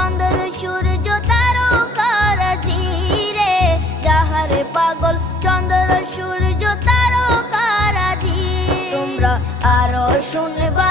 চন্দ্র সূর্য তারকারাজি রে, যাহারে পাগল চন্দ্র সূর্য তারকারাজি। তোমরা আরো শুনবা